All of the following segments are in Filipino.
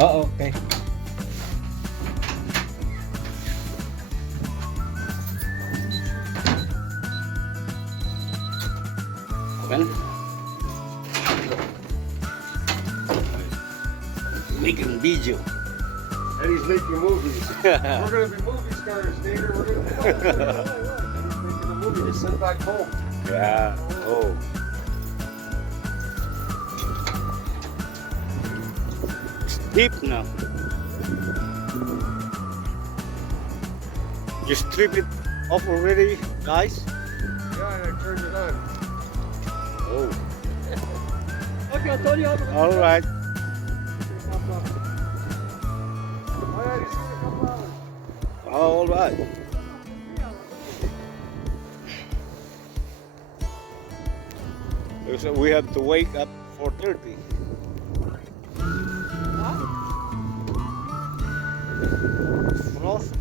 Oh, okay. Kan? Making video. Eddie's making movies. We're gonna be movie stars, David. We're gonna be Eddie's making a movie to send back home. Yeah. Oh. It's deep now. You strip it off already, guys? Yeah, and I turned it on. Oh. Okay, I told you how to All right. All right. So we have to wake up 4:30. Frost.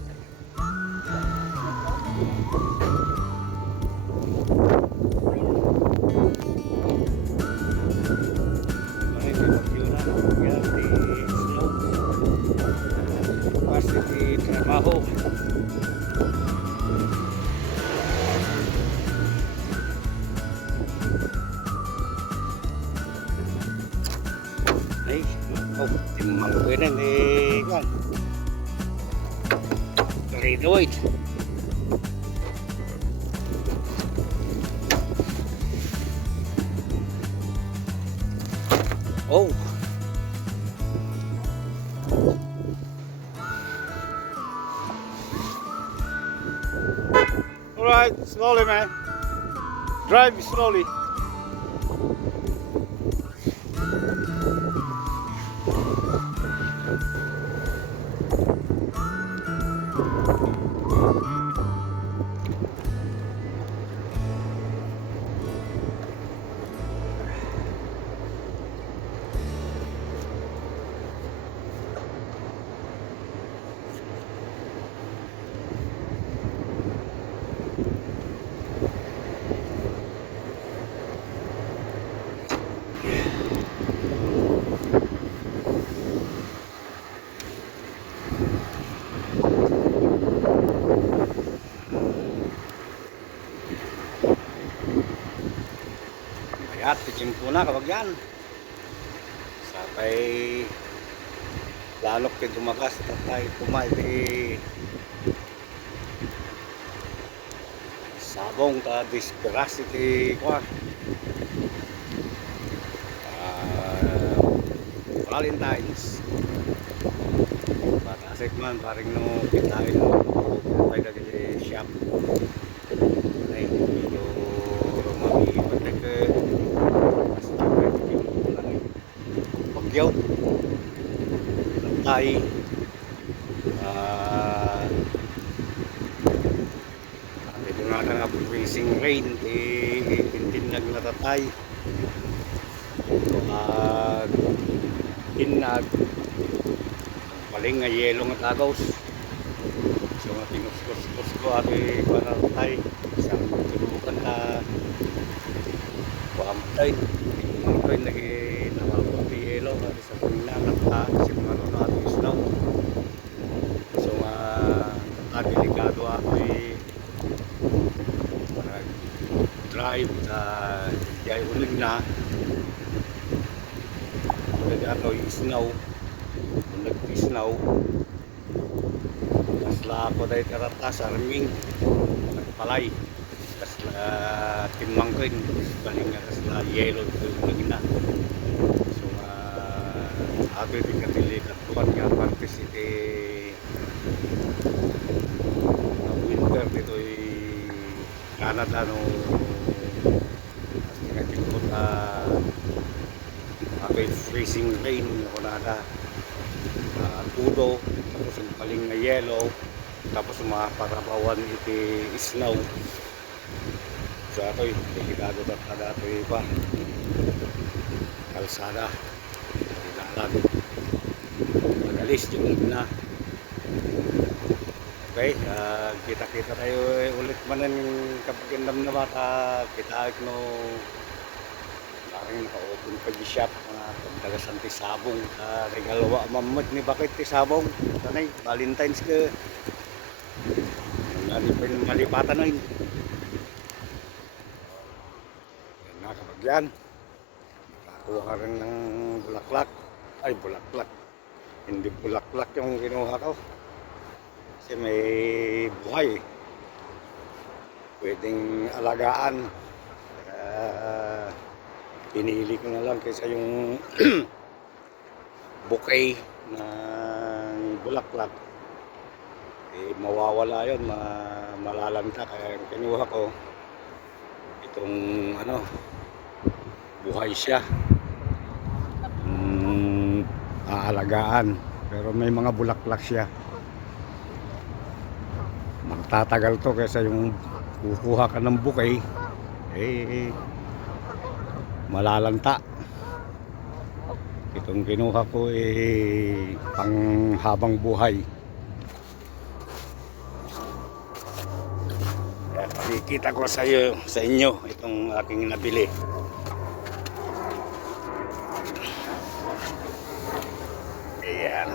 Pasti di trabaho. Ay, oh, timbang ko yun eh, kan. Reload. Oh. All right, slowly, man. Drive slowly. At titimpo na kapag yan. Sabay lalok kayo dumagas at tayo kumain sabong ka disperacity kwa. Valentine's. Patasik man paring no kitain no kay dagiti shop. Ay medyo rumami patek Bagyaw Lantay ito nga na nga freezing rain tintinag natatay tinag paling nga yelo nga tagaws so nga pinuskos ko abi para tay isang tulukan na kuamtay ito yung lagi nawawag di yelo kasi sa panginanak ta kasi mga natin snow so delikado ako drive sa jay uling na nag-ano yung snow nag-snow kasla ako dahil karatas arming nagpalay kasla timang ko yun balik nga kasla yellow lagi na so ako yung katili katuan nga partes iti winter dito Canada no tingkot freezing rain ako na tudo tapos yung paling na yellow tapos mga parapawan iti snow so ako delikado talaga ito pa kalsada dalan magalis yung na okay kita-kita tayo ulit manan kapag indam na bata kita no maring naka-open pag shop mga taga Santi Sabong. Regalawa mamad ni bakit ti Sabong. Tanay, Valentine's ka. Malipatan na yun. Yan na kabagyan. Nakakuha ka rin ng bulaklak. Ay, bulaklak. Hindi bulaklak yung kinuha ko. Kasi may buhay. Pwedeng alagaan. Pinili ko na lang kaysa yung bouquet ng bulaklak. Mawawala yun, malalanta. Kaya yung kinuha ko, itong buhay siya. Aalagaan. Pero may mga bulaklak siya. Magtatagal to kaysa yung kukuha ka ng bouquet, malalanta. Itong kinuha ko panghabang buhay. Pakikita ko sa inyo itong aking nabili. Ayan.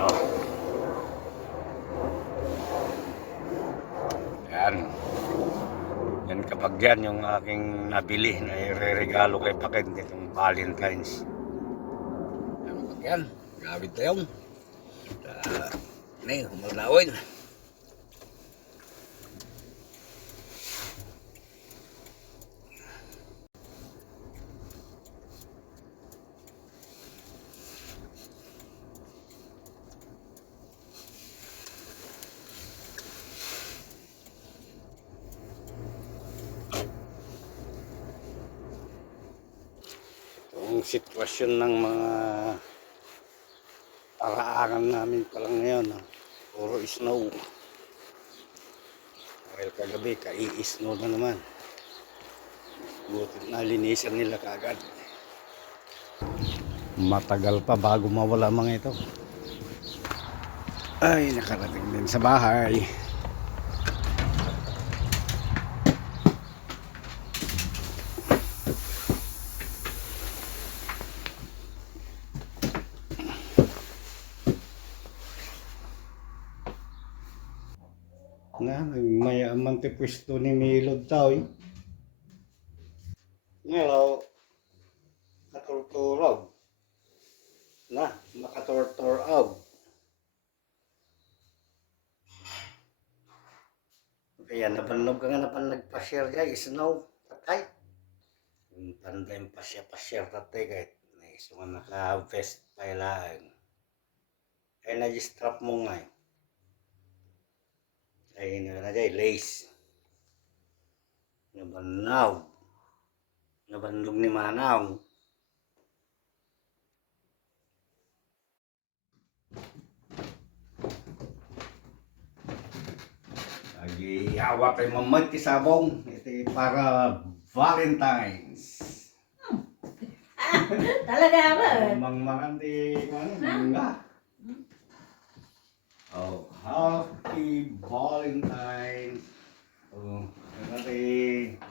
Oh. Yan. Yan kapag yan yung aking nabili na ireregalo kay Pakit itong Valentine's. Yan kapag yan. Gawid na yun. Nih, humalawin. Itong sitwasyon ng mga paraanan namin palang ngayon, puro snow. Dahil kagabi kai-snow na naman. Buti na linisan nila kaagad. Matagal pa bago mawala mga ito. Ay, nakarating din sa bahay. Na, may amante pwesto ni Milod tao eh. Ngayon, katurturog. Na, makaturturog. Kaya nabanog ka nga napan nagpa-share guys, snow, tatay. Yung panday pa-share tatay kahit so nga naka-vest pa ilaan. Kaya na-strap mo nga eh. Ay na dyan, lace. Nabanaw. Nabandog ni Manaw. Lagi awa kay Mamad Kisabong. Ito para Valentine's. Talaga ba? Mang di mangga. Oh, happy Valentine's. Oh, nanti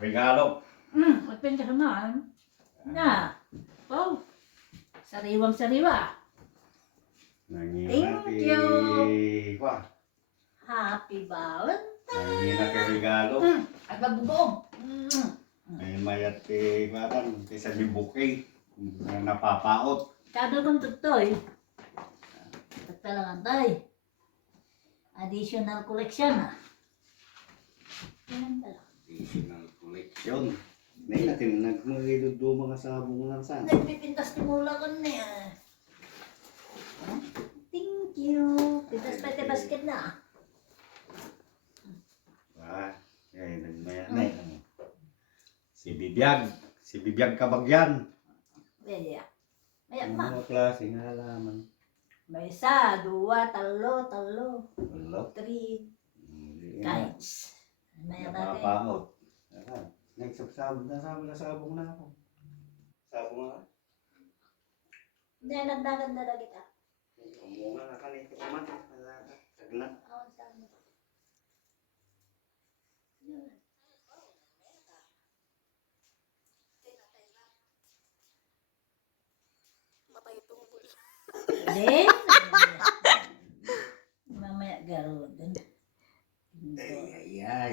regalo. Open ka naman. Na. Oh. Sariwang-sariwa. Thank you. Wah, Happy Valentine. nangi na kay regalo. At magbubong. May mayat kan kaysa di bouquet na napapaot. Kado kong tutoy. Tagtalangan tayo. Additional collection. Yan pala. Additional collection. Nay natin nagmahilod do mga sabong lang sa. Nagpipintas ni mula ko niya. Thank you. Pintas pati basket na. Ah, ay nagmaya na. Si Bibiyag Kabagyan. Maya. Maya pa. Ano klase ng halaman? May isa, dua, talo, Wala. 3 kinds. Maya natin. Napapaot. Nagsabsabog na sabong na ako. Sabong na. Hindi, nagdaganda na kita. Umunga na kanito naman. Sagna. Awan sa ano. Then, mamaya garo dun. Ya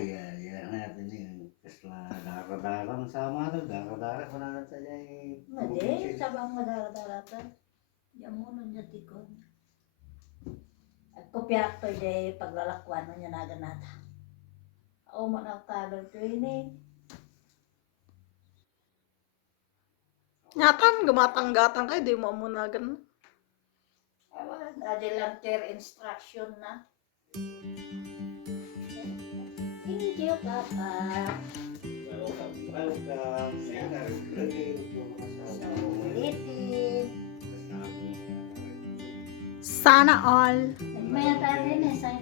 natin yung kasla darah-darah sama tuh darah-darah pernah saja Made, sabang madara-darata. Yung muno niya tikon. At kopya to jay paglalakwan mo niya naganata. O managtalo to ini. Nyatan, gumatang-gatang kayo, di mo amunagan. Awan, ada lang ter instruction na. Thank you, Papa. welcome So, ulitin. Sana all. Maya tayo na sa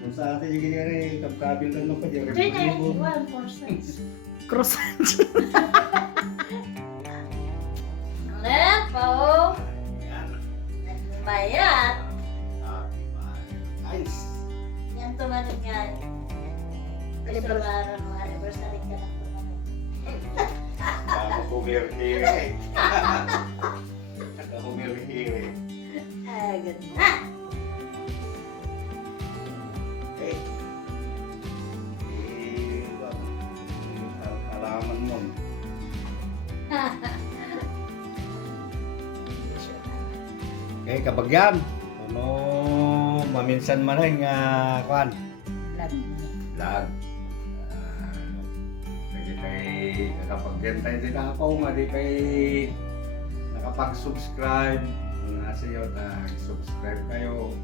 kung sa atin yung ginire kabkabil lang pa dyan Diyan na, 1%. Croissant. Alam pa o. Bayat. nice Yan tumanong nga. Gusto parang anniversary ka lang tumanong. Ako kumir-hiri. Ako kumir-hiri. Ah, ganda. Okay. Halaman mo. Okay, kabagyan. Ano, maminsan man rin nga, kwan, Love me. vlog. Lagi tayo nakapag-gantay din ako nga di kayo nakapag-subscribe. Nasa iyo, nag-subscribe kayo.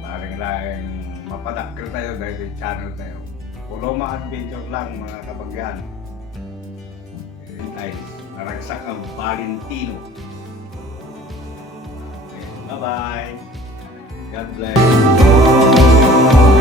Maring lang mapadakil tayo dahil sa channel tayo. Kuloma Adventure lang mga kabagyan. Guys, naragsak ang Valentino. Okay, bye-bye. God bless.